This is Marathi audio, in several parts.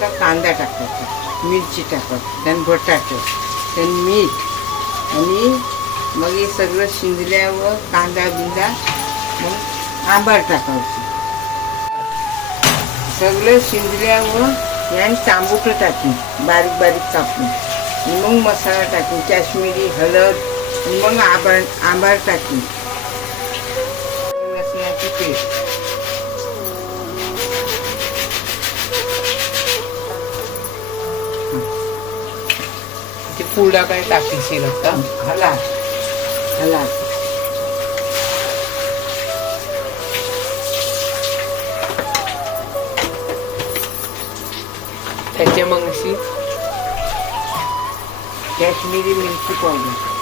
का कांदा टाकायचा, मिरची टाकायची, त्यानं बटाटे, त्यानं मीठ आणि मग हे सगळं शिजल्यावर कांदा बिंदा मग आंबार टाकायची. सगळं शिजल्यावर याने तांबूट टाकून बारीक बारीक कापून मग मसाला टाकून काश्मीरी हळद मग आंबार टाकून लसणाची पेस्ट ते पुडा काय टाकीशील आता हला हला त्याच्या मगशी काश्मीरी मिरची पावडर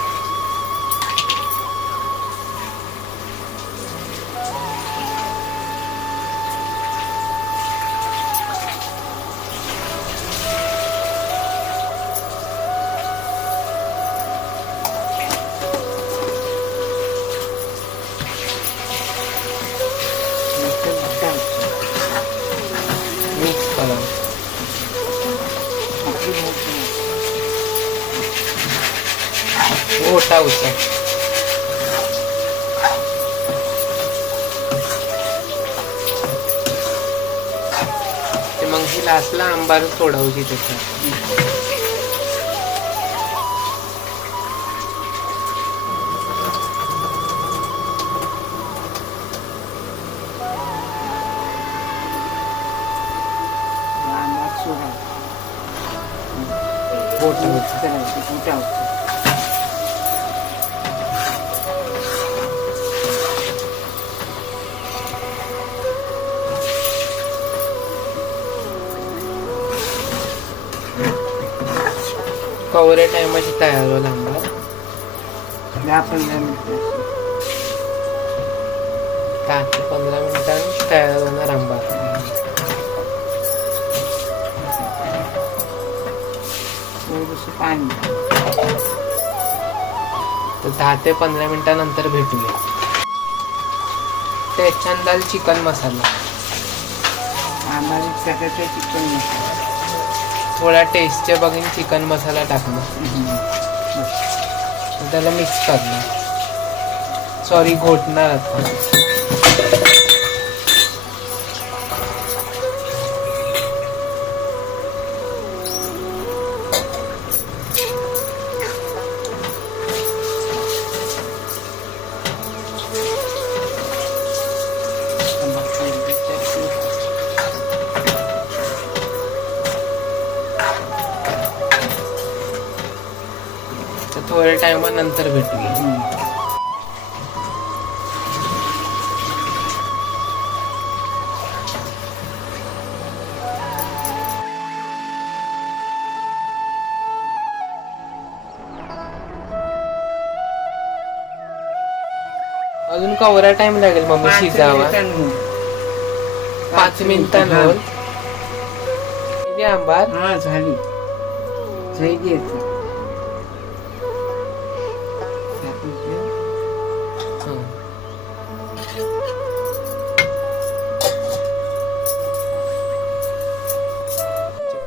मिक्स करा. ओटा होता ते मग ही लास्टला आंबार सोडावची त्याच्यात. फोटो करायची फोटा कवरे टायमाची तयार होईल आंबार. 10-15 मिनिटं 10 ते 15 मिनिटांनी तयार होणार आंबार. थोडंसं पाणी तर 10 ते 15 मिनिटानंतर भेटूया. त्याच्यात दाल चिकन मसाला आंबारी टाकायचा चिकन मसाला थोडा टेस्टच्या बघून चिकन मसाला टाकणार. त्याला मिक्स करणार. सॉरी घोटणार आता. थोड्या टायमानंतर भेटूया. अजून कवरा टाइम लागेल मम्मी शिजावा. 5 मिनिटांवर आंबार हा झाली झाली आता.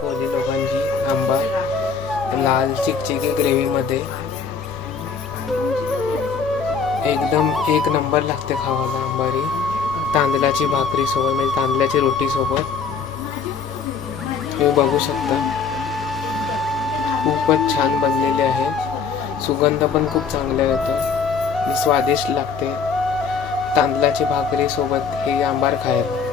कोली लोकांची आंबा लाल चिकचिकी ग्रेव्ही मध्ये एकदम एक नंबर लागते खावायला आंबारी. तांदळाची भाकरी सोबत म्हणजे तांदळाची रोटी सोबत तुम्ही बघू शकता. खूपच छान बनलेले आहे. सुगंध पण खूप चांगला येतो आणि स्वादिष्ट लागते. तांदळाची भाकरी सोबत हे आंबार खायला